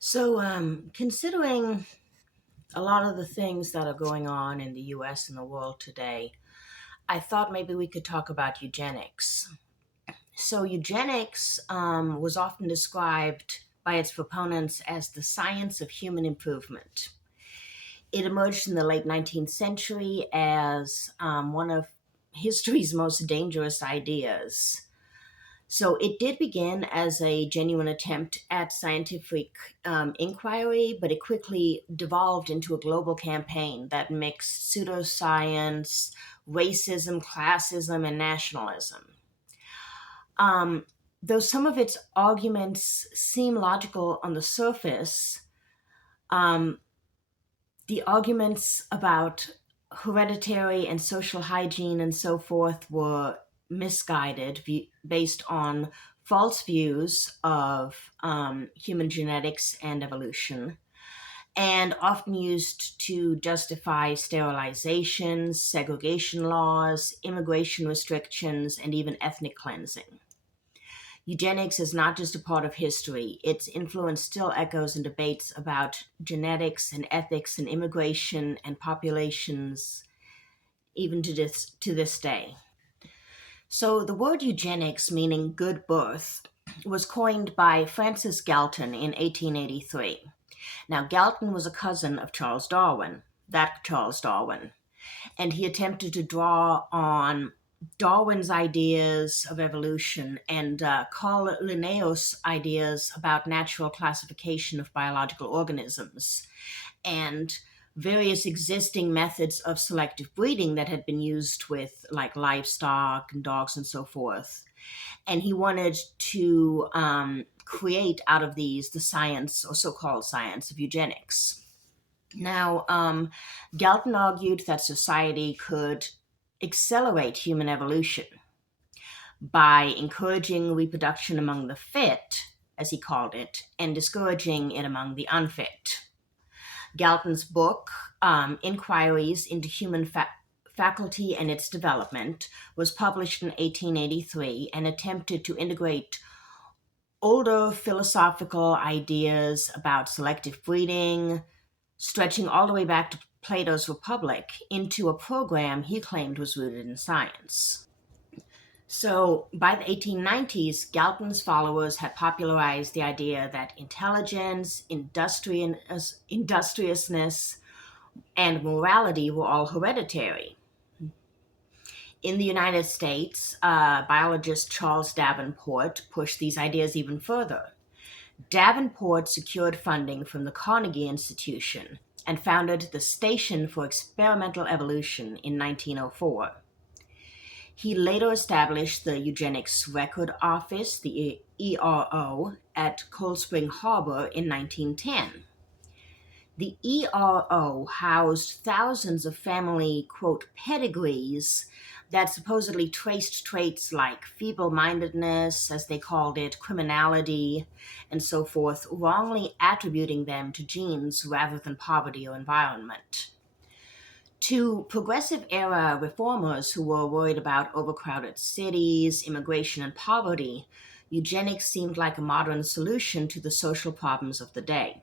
Considering a lot of the things that are going on in the US and the world today, I thought maybe we could talk about eugenics. Eugenics was often described by its proponents as the science of human improvement. It emerged in the late 19th century as one of history's most dangerous ideas. So it did begin as a genuine attempt at scientific inquiry, but it quickly devolved into a global campaign that mixed pseudoscience, racism, classism, and nationalism. Um, though some of its arguments seem logical on the surface, um, the arguments about hereditary and social hygiene and so forth were misguided based on false views of human genetics and evolution, and often used to justify sterilizations, segregation laws, immigration restrictions, and even ethnic cleansing. Eugenics is not just a part of history. Its influence still echoes in debates about genetics and ethics and immigration and populations, even to this day. So the word eugenics, meaning good birth, was coined by Francis Galton in 1883. Now, Galton was a cousin of Charles Darwin, that Charles Darwin, and he attempted to draw on Darwin's ideas of evolution and Carl Linnaeus' ideas about natural classification of biological organisms and various existing methods of selective breeding that had been used with like livestock and dogs and so forth. And he wanted to create out of these the science or so-called science of eugenics. Now, Galton argued that society could accelerate human evolution by encouraging reproduction among the fit, as he called it, and discouraging it among the unfit. Galton's book, Inquiries into Human Faculty and Its Development, was published in 1883 and attempted to integrate older philosophical ideas about selective breeding, stretching all the way back to Plato's Republic, into a program he claimed was rooted in science. So by the 1890s, Galton's followers had popularized the idea that intelligence, industriousness, and morality were all hereditary. In the United States, biologist Charles Davenport pushed these ideas even further. Davenport secured funding from the Carnegie Institution and founded the Station for Experimental Evolution in 1904. He later established the Eugenics Record Office, the ERO, at Cold Spring Harbor in 1910. The ERO housed thousands of family, quote, pedigrees that supposedly traced traits like feeble-mindedness, as they called it, criminality, and so forth, wrongly attributing them to genes rather than poverty or environment. To progressive era reformers who were worried about overcrowded cities, immigration, and poverty, eugenics seemed like a modern solution to the social problems of the day.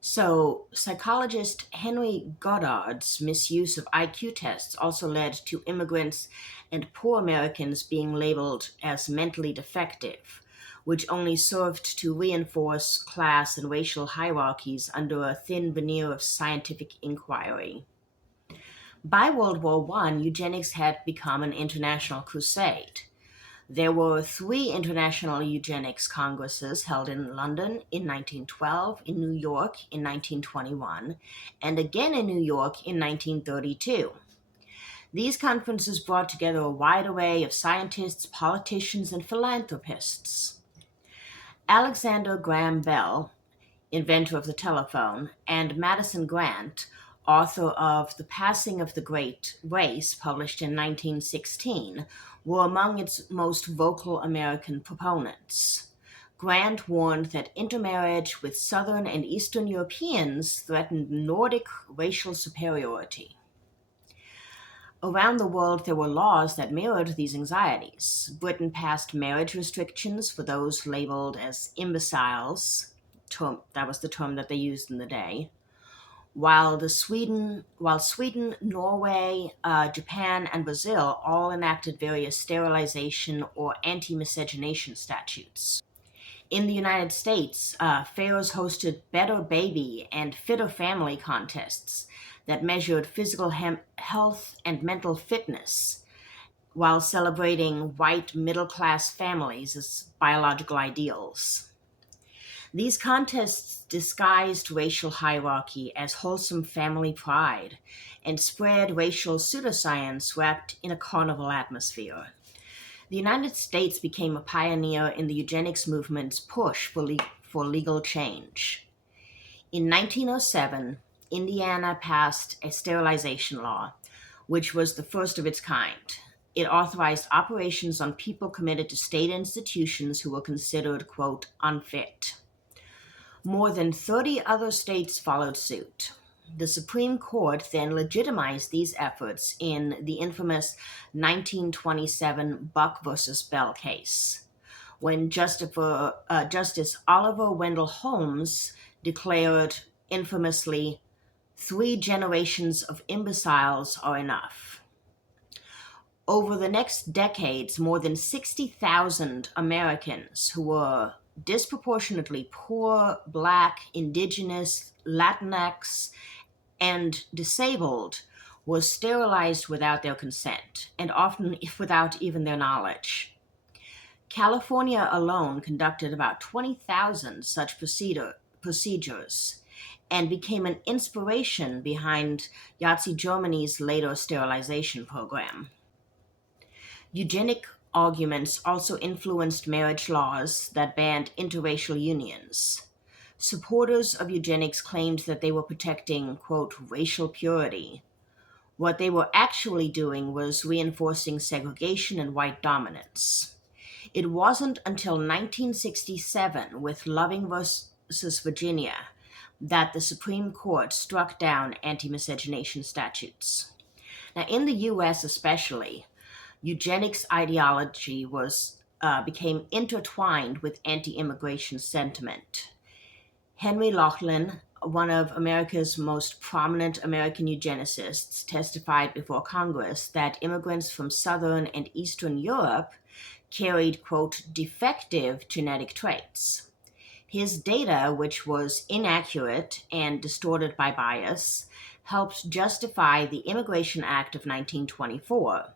So, psychologist Henry Goddard's misuse of IQ tests also led to immigrants and poor Americans being labeled as mentally defective, which only served to reinforce class and racial hierarchies under a thin veneer of scientific inquiry. By World War I, eugenics had become an international crusade. There were 3 international eugenics congresses held in London in 1912, in New York in 1921, and again in New York in 1932. These conferences brought together a wide array of scientists, politicians, and philanthropists. Alexander Graham Bell, inventor of the telephone, and Madison Grant, author of The Passing of the Great Race, published in 1916, were among its most vocal American proponents. Grant warned that intermarriage with Southern and Eastern Europeans threatened Nordic racial superiority. Around the world, there were laws that mirrored these anxieties. Britain passed marriage restrictions for those labeled as imbeciles, term that was the term that they used in the day. While Sweden, Norway, Japan, and Brazil all enacted various sterilization or anti-miscegenation statutes. In the United States, fairs hosted Better Baby and Fitter Family contests that measured physical health and mental fitness while celebrating white middle class families as biological ideals. These contests disguised racial hierarchy as wholesome family pride and spread racial pseudoscience wrapped in a carnival atmosphere. The United States became a pioneer in the eugenics movement's push for legal change. In 1907, Indiana passed a sterilization law, which was the first of its kind. It authorized operations on people committed to state institutions who were considered, quote, unfit. More than 30 other states followed suit. The Supreme Court then legitimized these efforts in the infamous 1927 Buck versus Bell case, when Justice Oliver Wendell Holmes declared infamously, "3 generations of imbeciles are enough." Over the next decades, more than 60,000 Americans who were disproportionately poor, Black, Indigenous, Latinx, and disabled were sterilized without their consent, and often without even their knowledge. California alone conducted about 20,000 such procedures and became an inspiration behind Nazi Germany's later sterilization program. Eugenic arguments also influenced marriage laws that banned interracial unions. Supporters of eugenics claimed that they were protecting, quote, racial purity. What they were actually doing was reinforcing segregation and white dominance. It wasn't until 1967, with Loving versus Virginia, that the Supreme Court struck down anti-miscegenation statutes. Now, in the US especially, eugenics ideology became intertwined with anti-immigration sentiment. Henry Laughlin, one of America's most prominent American eugenicists, testified before Congress that immigrants from Southern and Eastern Europe carried, quote, defective genetic traits. His data, which was inaccurate and distorted by bias, helped justify the Immigration Act of 1924,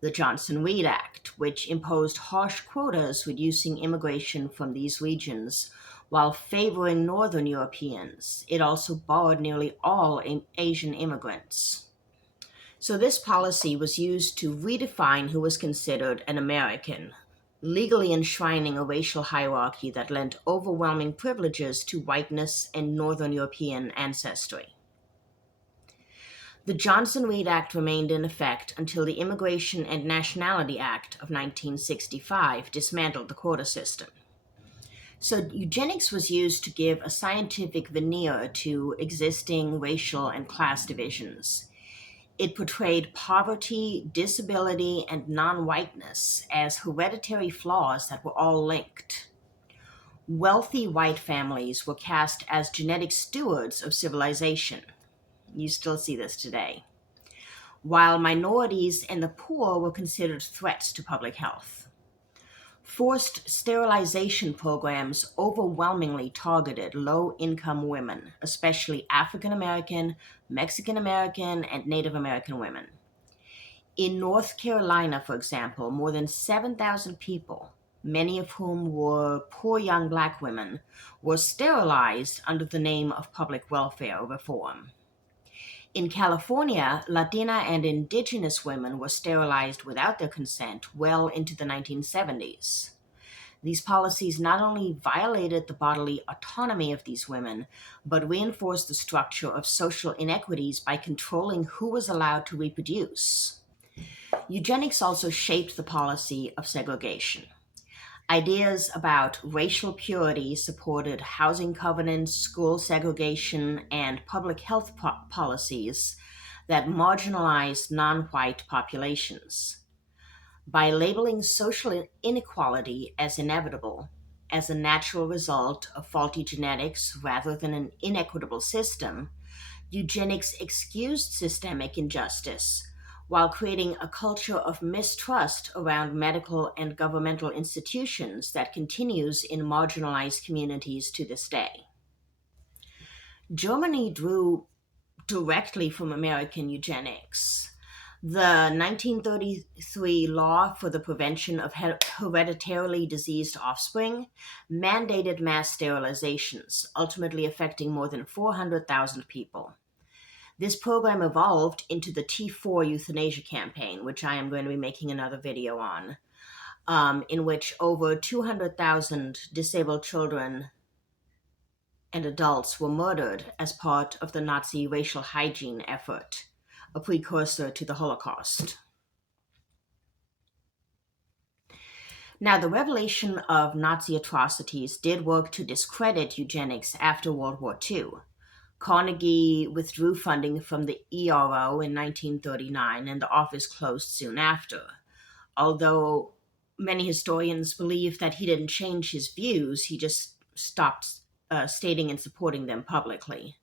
the Johnson-Reed Act, which imposed harsh quotas reducing immigration from these regions while favoring Northern Europeans. It also barred nearly all Asian immigrants. So this policy was used to redefine who was considered an American, legally enshrining a racial hierarchy that lent overwhelming privileges to whiteness and Northern European ancestry. The Johnson-Reed Act remained in effect until the Immigration and Nationality Act of 1965 dismantled the quota system. So eugenics was used to give a scientific veneer to existing racial and class divisions. It portrayed poverty, disability, and non-whiteness as hereditary flaws that were all linked. Wealthy white families were cast as genetic stewards of civilization. You still see this today. While minorities and the poor were considered threats to public health. Forced sterilization programs overwhelmingly targeted low-income women, especially African American, Mexican American, and Native American women. In North Carolina, for example, more than 7,000 people, many of whom were poor young Black women, were sterilized under the name of public welfare reform. In California, Latina and Indigenous women were sterilized without their consent well into the 1970s. These policies not only violated the bodily autonomy of these women, but reinforced the structure of social inequities by controlling who was allowed to reproduce. Eugenics also shaped the policy of segregation. Ideas about racial purity supported housing covenants, school segregation, and public health policies that marginalized non-white populations. By labeling social inequality as inevitable, as a natural result of faulty genetics rather than an inequitable system, eugenics excused systemic injustice while creating a culture of mistrust around medical and governmental institutions that continues in marginalized communities to this day. Germany drew directly from American eugenics. The 1933 law for the prevention of hereditarily diseased offspring mandated mass sterilizations, ultimately affecting more than 400,000 people. This program evolved into the T4 euthanasia campaign, which I am going to be making another video on, in which over 200,000 disabled children and adults were murdered as part of the Nazi racial hygiene effort, a precursor to the Holocaust. Now, the revelation of Nazi atrocities did work to discredit eugenics after World War II. Carnegie withdrew funding from the ERO in 1939, and the office closed soon after. Although many historians believe that he didn't change his views, he just stopped stating and supporting them publicly.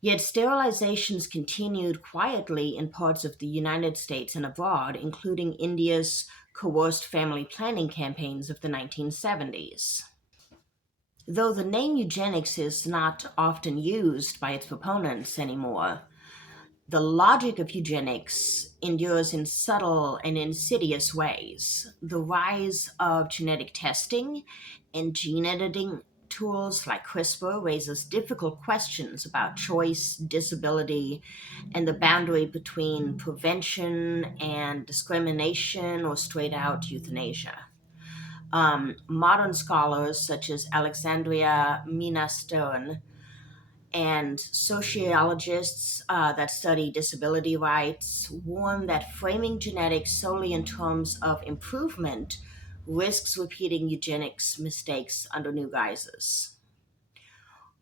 Yet sterilizations continued quietly in parts of the United States and abroad, including India's coerced family planning campaigns of the 1970s. Though the name eugenics is not often used by its proponents anymore, the logic of eugenics endures in subtle and insidious ways. The rise of genetic testing and gene editing tools like CRISPR raises difficult questions about choice, disability, and the boundary between prevention and discrimination or straight out euthanasia. Modern scholars such as Alexandria Mina Stern and sociologists that study disability rights warn that framing genetics solely in terms of improvement risks repeating eugenics mistakes under new guises.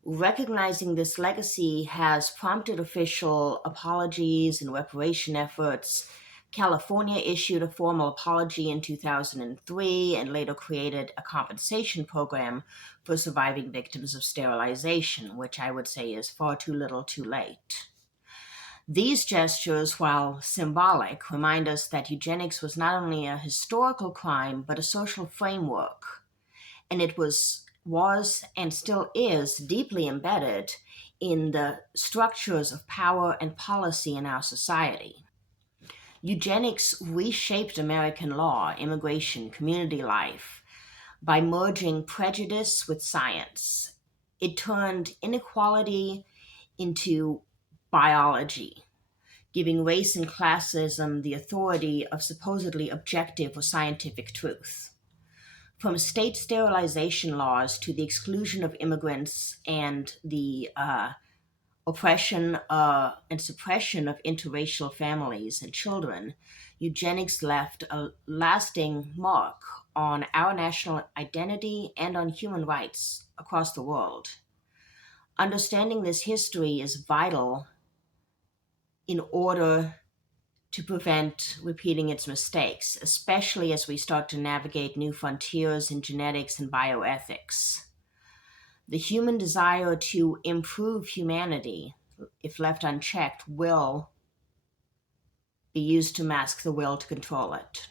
Recognizing this legacy has prompted official apologies and reparation efforts. California issued a formal apology in 2003 and later created a compensation program for surviving victims of sterilization, which I would say is far too little too late. These gestures, while symbolic, remind us that eugenics was not only a historical crime, but a social framework, and it was and still is deeply embedded in the structures of power and policy in our society. Eugenics reshaped American law, immigration, community life by merging prejudice with science. It turned inequality into biology, giving race and classism the authority of supposedly objective or scientific truth. From state sterilization laws to the exclusion of immigrants and the oppression and suppression of interracial families and children, eugenics left a lasting mark on our national identity and on human rights across the world. Understanding this history is vital in order to prevent repeating its mistakes, especially as we start to navigate new frontiers in genetics and bioethics. The human desire to improve humanity, if left unchecked, will be used to mask the will to control it.